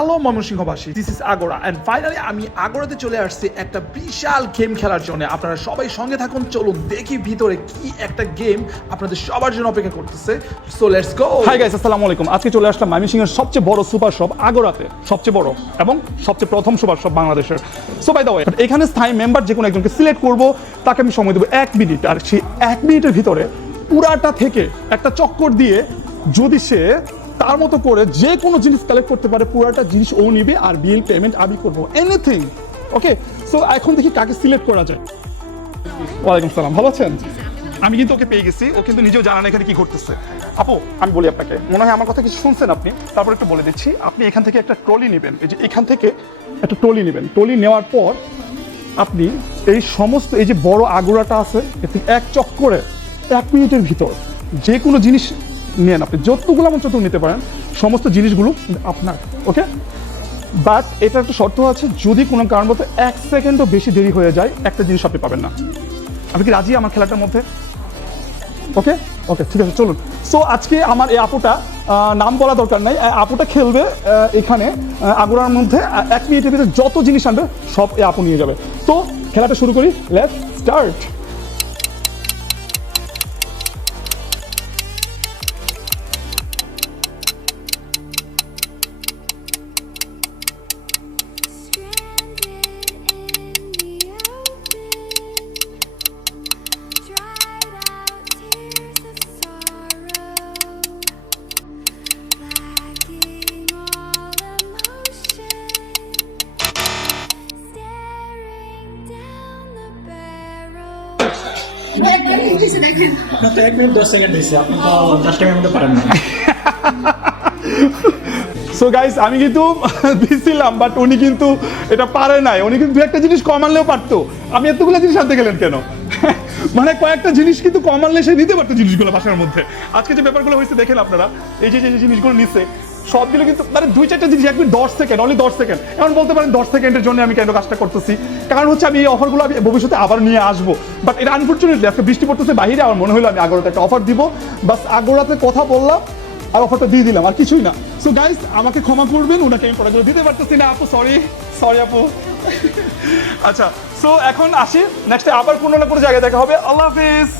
Hello ময়মনসিংহবাসী, this is Agora and finally আমি আগোরাতে চলে আসছি একটা বিশাল গেম খেলার জন্য। আপনারা সবাই সঙ্গে থাকুন, চলুন দেখি ভিতরে কি একটা গেম আপনাদের সবার জন্য অপেক্ষা করতেছে। So let's go. Hi guys, আসসালামু আলাইকুম। আজকে চলে আসলাম ময়মনসিংহের সবচেয়ে বড় সুপার শপ আগোরাতে, সবচেয়ে বড় এবং সবচেয়ে প্রথম সুপার শপ বাংলাদেশের। সো বাই দ্য ওয়ে, এখানে স্থায়ী মেম্বার যে কোনো একজনকে সিলেক্ট করব, তাকে আমি সময় দেবো 1 মিনিট, আর সেই 1 মিনিটের ভিতরে পুরাটা থেকে একটা চক্কর দিয়ে যদি সে তার মতো করে যে কোনো জিনিস কালেক্ট করতে পারে, পুরাটা জিনিস ও নিবে আর বিল পেমেন্ট আমি করবো, এনিথিং। ওকে, সো এখন দেখি কাকে সিলেক্ট করা যায়। ওয়ালাইকুম সালাম, ভালো আছেন? আমি কিন্তু ওকে পেয়ে গেছি, ও কিন্তু নিজেও জানা না এখানে কি করতেছে। আপু, আমি বলি আপনাকে, মনে হয় আমার কথা কিছু শুনছেন আপনি, তারপর একটু বলে দিচ্ছি। আপনি এখান থেকে একটা ট্রলি নেবেন, এই যে এখান থেকে একটা ট্রলি নেবেন। ট্রলি নেওয়ার পর আপনি এই সমস্ত এই যে বড় আগোরাটা আছে, এতে এক চক্করে 1 মিনিটের ভিতর যে কোনো জিনিস নেন, আপনি যতগুলো আমার যত নিতে পারেন, সমস্ত জিনিসগুলো আপনার। ওকে, বাট এটা একটা শর্ত আছে, যদি কোনো কারণবশত 1 সেকেন্ডও বেশি দেরি হয়ে যায়, একটা জিনিস আপনি পাবেন না। আপনি কি রাজি আমার খেলাটার মধ্যে? ওকে ওকে, ঠিক আছে, চলুন। সো আজকে আমার এই আপুটা, নাম বলা দরকার নাই, আপুটা খেলবে এখানে আগোরার মধ্যে। 1 মিনিটের ভিতরে যত জিনিস আনবে সব এই আপু নিয়ে যাবে। তো খেলাটা শুরু করি, লেটস স্টার্ট। আপনার তো 1 মিনিট 10 সেকেন্ড হয়েছে, আপনি তো 10 টাইমের মধ্যে পারেন না। সো গাইস, আমি কিন্তু দিছিলাম, বাট উনি কিন্তু এটা পারে নাই। উনি কিন্তু 2-একটা জিনিস কম আনলেও পারতো। আপনি এতগুলো জিনিস আনতে গেলেন কেন? মানে কয়েকটা জিনিস কিন্তু কম আনলে সে নিতে পারতো জিনিসগুলো বাসার মধ্যে। আজকে যে ব্যাপারগুলো হয়েছে দেখেন আপনারা, এই যে যে জিনিসগুলো নিচ্ছে সবগুলো কিন্তু মানে 2-4টা জিনিস, 1 মিনিট 10 সেকেন্ড, অনলি 10 সেকেন্ড। এখন বলতে পারেন 10 সেকেন্ডের জন্য আমি কেন কাজটা করতেছি, কারণ হচ্ছে আমি এই অফারগুলো আমি ভবিষ্যতে আবার নিয়ে আসবো। বাট এটা আনফর্চুনেটলি আজকে বৃষ্টি পড়তেছে বাইরে, আমার মনে হলো আমি আগোরাতে একটা অফার দিব, বাস আগোরাতে কথা বললাম আর অফারটা দিয়ে দিলাম, আর কিছুই না। সো গাইস, আমাকে ক্ষমা করবেন, ওনাকে আমি প্রোডাক্টগুলো দিতে পারতেছি না। আপু সরি আপু। আচ্ছা, সো এখন আসি, নেক্সটে আবার কোনো না কোনো জায়গায় দেখা হবে। আল্লাহ হাফিজ।